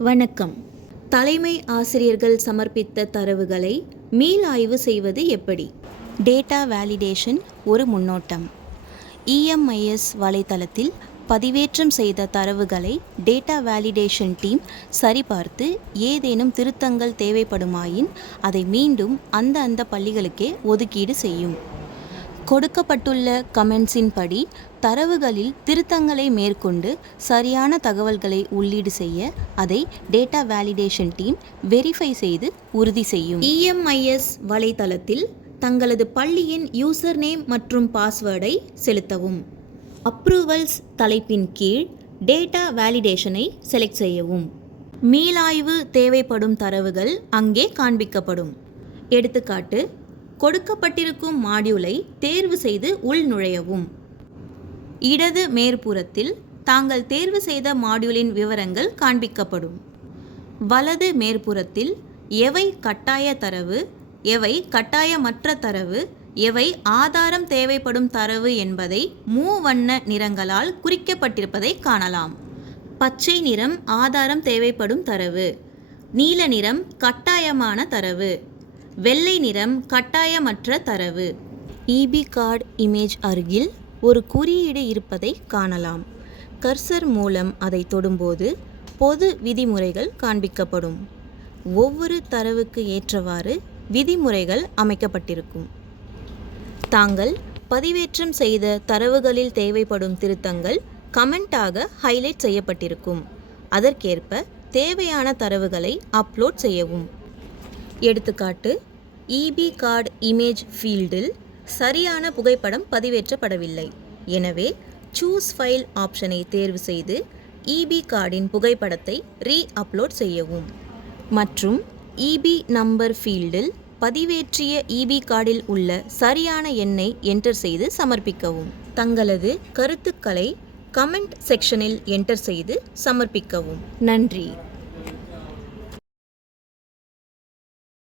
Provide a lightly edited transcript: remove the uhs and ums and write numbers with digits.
வணக்கம். தலைமை ஆசிரியர்கள் சமர்ப்பித்த தரவுகளை மீளாய்வு செய்வது எப்படி? டேட்டா வேலிடேஷன் ஒரு முன்னோட்டம். EMIS வலைத்தளத்தில் பதிவேற்றம் செய்த தரவுகளை டேட்டா வேலிடேஷன் டீம் சரிபார்த்து ஏதேனும் திருத்தங்கள் தேவைப்படுமாயின் அதை மீண்டும் அந்த பள்ளிகளுக்கே ஒதுக்கீடு செய்யும். கொடுக்கப்பட்டுள்ள கமெண்ட்ஸின் படி தரவுகளில் திருத்தங்களை மேற்கொண்டு சரியான தகவல்களை உள்ளீடு செய்ய அதை டேட்டா வேலிடேஷன் டீம் வெரிஃபை செய்து உறுதி செய்யும். EMIS வலைத்தளத்தில் தங்களது பள்ளியின் யூசர் நேம் மற்றும் பாஸ்வேர்டை செலுத்தவும். அப்ரூவல்ஸ் தலைப்பின் கீழ் டேட்டா வேலிடேஷனை செலக்ட் செய்யவும். மீளாய்வு தேவைப்படும் தரவுகள் அங்கே காண்பிக்கப்படும். எடுத்துக்காட்டு, கொடுக்கப்பட்டிருக்கும் மாடியூலை தேர்வு செய்து உள்நுழையவும். இடது மேற்புறத்தில் தாங்கள் தேர்வு செய்த மாடியூலின் விவரங்கள் காண்பிக்கப்படும். வலது மேற்புறத்தில் எவை கட்டாய தரவு, எவை கட்டாயமற்ற தரவு, எவை ஆதாரம் தேவைப்படும் தரவு என்பதை மூவண்ண நிறங்களால் குறிக்கப்பட்டிருப்பதை காணலாம். பச்சை நிறம் ஆதாரம் தேவைப்படும் தரவு, நீல நிறம் கட்டாயமான தரவு, வெள்ளை நிறம் கட்டாயமற்ற தரவு. EB கார்டு இமேஜ் அருகில் ஒரு குறியீடு இருப்பதை காணலாம். கர்சர் மூலம் அதை தொடும்போது பொது விதிமுறைகள் காண்பிக்கப்படும். ஒவ்வொரு தரவுக்கு ஏற்றவாறு விதிமுறைகள் அமைக்கப்பட்டிருக்கும். தாங்கள் பதிவேற்றம் செய்த தரவுகளில் தேவைப்படும் திருத்தங்கள் கமெண்டாக ஹைலைட் செய்யப்பட்டிருக்கும். அதற்கேற்ப தேவையான தரவுகளை அப்லோட் செய்யவும். எடுத்துக்காட்டு, EB கார்டு இமேஜ் ஃபீல்டில் சரியான புகைப்படம் பதிவேற்றப்படவில்லை. எனவே சூஸ் ஃபைல் ஆப்ஷனை தேர்வு செய்து EB கார்டின் புகைப்படத்தை அப்லோட் செய்யவும். மற்றும் EB நம்பர் ஃபீல்டில் பதிவேற்றிய EB கார்டில் உள்ள சரியான எண்ணை என்டர் செய்து சமர்ப்பிக்கவும். தங்களது கருத்துக்களை கமெண்ட் செக்ஷனில் என்டர் செய்து சமர்ப்பிக்கவும். நன்றி.